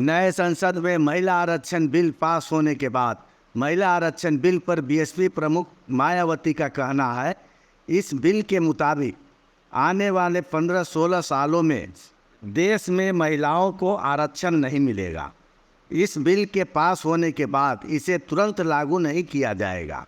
नए संसद में महिला आरक्षण बिल पास होने के बाद महिला आरक्षण बिल पर बीएसपी प्रमुख मायावती का कहना है, इस बिल के मुताबिक आने वाले 15-16 सालों में देश में महिलाओं को आरक्षण नहीं मिलेगा। इस बिल के पास होने के बाद इसे तुरंत लागू नहीं किया जाएगा।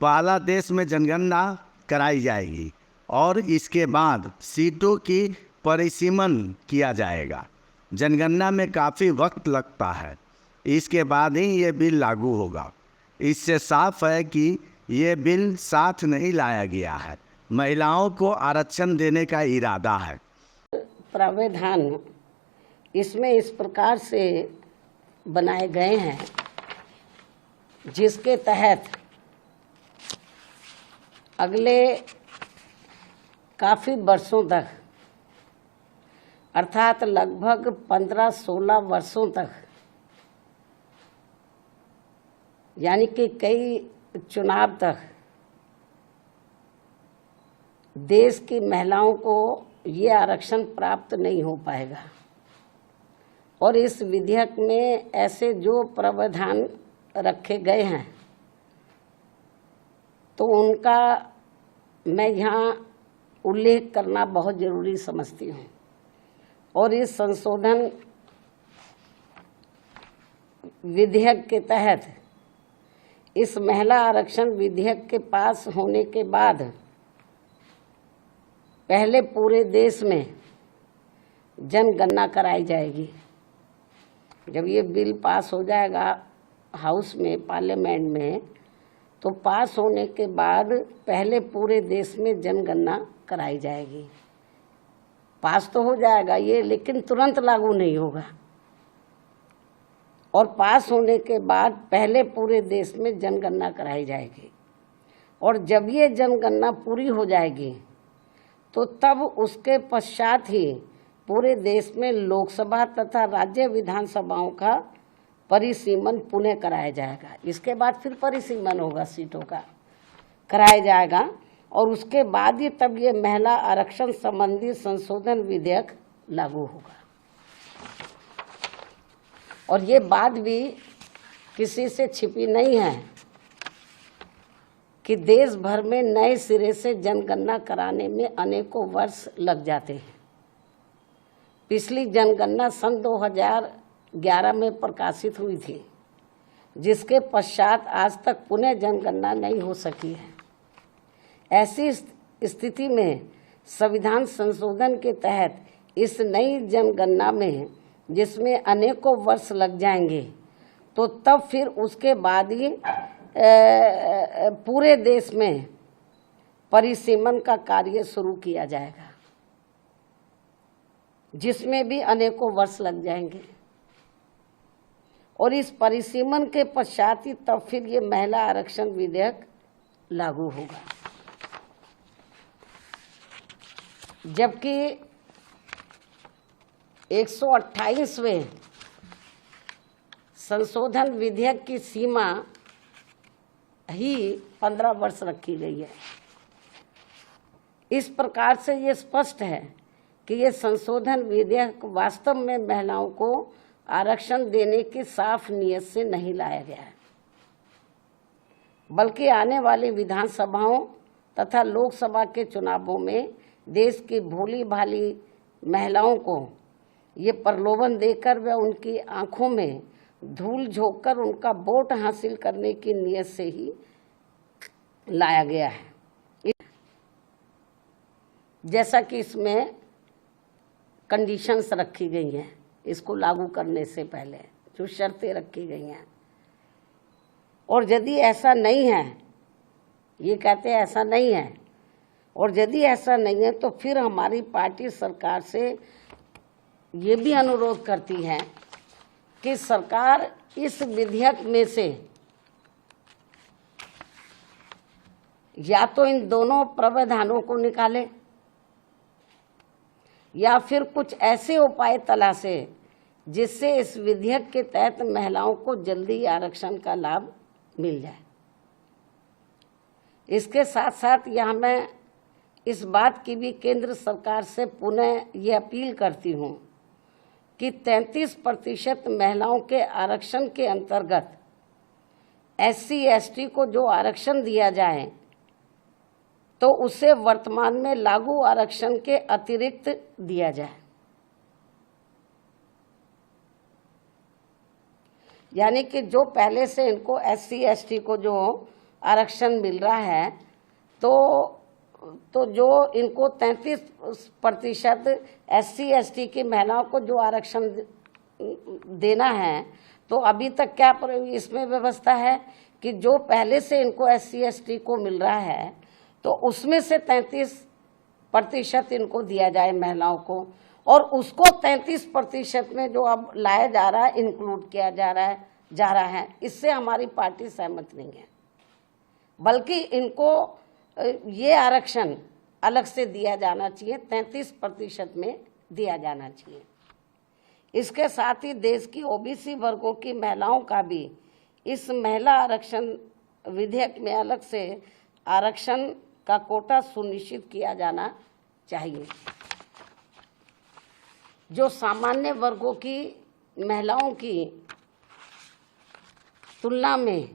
पहला देश में जनगणना कराई जाएगी और इसके बाद सीटों की परिसीमन किया जाएगा। जनगणना में काफ़ी वक्त लगता है, इसके बाद ही ये बिल लागू होगा। इससे साफ है कि ये बिल साथ नहीं लाया गया है, महिलाओं को आरक्षण देने का इरादा है। प्रावधान इसमें इस प्रकार से बनाए गए हैं जिसके तहत अगले काफ़ी वर्षों तक, अर्थात लगभग 15-16 वर्षों तक, यानी कि कई चुनाव तक देश की महिलाओं को ये आरक्षण प्राप्त नहीं हो पाएगा। और इस विधेयक में ऐसे जो प्रावधान रखे गए हैं तो उनका मैं यहाँ उल्लेख करना बहुत ज़रूरी समझती हूँ। और इस संशोधन विधेयक के तहत इस महिला आरक्षण विधेयक के पास होने के बाद पहले पूरे देश में जनगणना कराई जाएगी। जब ये बिल पास हो जाएगा हाउस में, पार्लियामेंट में, तो पास होने के बाद पहले पूरे देश में जनगणना कराई जाएगी। पास तो हो जाएगा ये, लेकिन तुरंत लागू नहीं होगा। और पास होने के बाद पहले पूरे देश में जनगणना कराई जाएगी। और जब ये जनगणना पूरी हो जाएगी तो तब उसके पश्चात ही पूरे देश में लोकसभा तथा राज्य विधानसभाओं का परिसीमन पुनः कराया जाएगा। इसके बाद फिर परिसीमन होगा, सीटों का कराया जाएगा। और उसके बाद ही तब ये महिला आरक्षण संबंधी संशोधन विधेयक लागू होगा। और ये बात भी किसी से छिपी नहीं है कि देश भर में नए सिरे से जनगणना कराने में अनेकों वर्ष लग जाते हैं। पिछली जनगणना सन 2011 में प्रकाशित हुई थी, जिसके पश्चात आज तक पुनः जनगणना नहीं हो सकी है। ऐसी स्थिति में संविधान संशोधन के तहत इस नई जनगणना में, जिसमें अनेकों वर्ष लग जाएंगे, तो तब फिर उसके बाद ही पूरे देश में परिसीमन का कार्य शुरू किया जाएगा, जिसमें भी अनेकों वर्ष लग जाएंगे। और इस परिसीमन के पश्चात ही तब फिर ये महिला आरक्षण विधेयक लागू होगा। जबकि 128वें संशोधन विधेयक की सीमा ही 15 वर्ष रखी गई है। इस प्रकार से ये स्पष्ट है कि ये संशोधन विधेयक वास्तव में महिलाओं को आरक्षण देने की साफ नीयत से नहीं लाया गया है, बल्कि आने वाली विधानसभाओं तथा लोकसभा के चुनावों में देश की भोली भाली महिलाओं को ये प्रलोभन देकर व उनकी आंखों में धूल झोंककर उनका वोट हासिल करने की नीयत से ही लाया गया है। जैसा कि इसमें कंडीशंस रखी गई हैं, इसको लागू करने से पहले जो शर्तें रखी गई हैं। और यदि ऐसा नहीं है, ये कहते हैं ऐसा नहीं है, और यदि ऐसा नहीं है तो फिर हमारी पार्टी सरकार से ये भी अनुरोध करती है कि सरकार इस विधेयक में से या तो इन दोनों प्रावधानों को निकाले या फिर कुछ ऐसे उपाय तलाशे जिससे इस विधेयक के तहत महिलाओं को जल्दी आरक्षण का लाभ मिल जाए। इसके साथ साथ यहाँ मैं इस बात की भी केंद्र सरकार से पुनः ये अपील करती हूँ कि 33% महिलाओं के आरक्षण के अंतर्गत SC/ST को जो आरक्षण दिया जाए तो उसे वर्तमान में लागू आरक्षण के अतिरिक्त दिया जाए। यानी कि जो पहले से इनको SC/ST को जो आरक्षण मिल रहा है तो जो इनको 33% SC/ST की महिलाओं को जो आरक्षण देना है, तो अभी तक क्या इसमें व्यवस्था है कि जो पहले से इनको SC/ST को मिल रहा है तो उसमें से 33% इनको दिया जाए महिलाओं को, और उसको 33% में जो अब लाया जा रहा है, इंक्लूड किया जा रहा है। इससे हमारी पार्टी सहमत नहीं है, बल्कि इनको ये आरक्षण अलग से दिया जाना चाहिए, 33% में दिया जाना चाहिए। इसके साथ ही देश की OBC वर्गों की महिलाओं का भी इस महिला आरक्षण विधेयक में अलग से आरक्षण का कोटा सुनिश्चित किया जाना चाहिए। जो सामान्य वर्गों की महिलाओं की तुलना में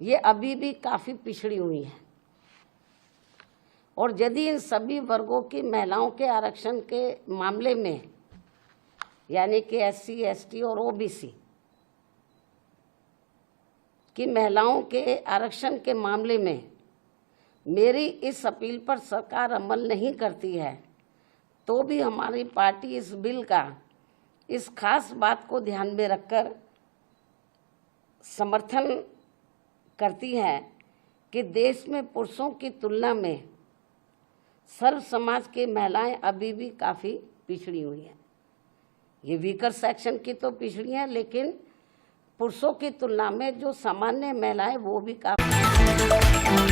ये अभी भी काफ़ी पिछड़ी हुई है, और यदि इन सभी वर्गों की महिलाओं के आरक्षण के मामले में, यानी कि SC/ST और OBC की महिलाओं के आरक्षण के मामले में मेरी इस अपील पर सरकार अमल नहीं करती है, तो भी हमारी पार्टी इस बिल का इस खास बात को ध्यान में रखकर समर्थन करती है कि देश में पुरुषों की तुलना में सर्व समाज की महिलाएं अभी भी काफ़ी पिछड़ी हुई हैं। ये वीकर सेक्शन की तो पिछड़ी हैं, लेकिन पुरुषों की तुलना में जो सामान्य महिलाएं वो भी काफ़ी